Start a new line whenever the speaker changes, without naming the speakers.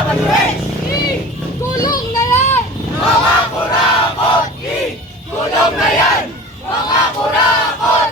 Kulong na yan! Mga kurakot! Kulong na yan! Mga kurakot!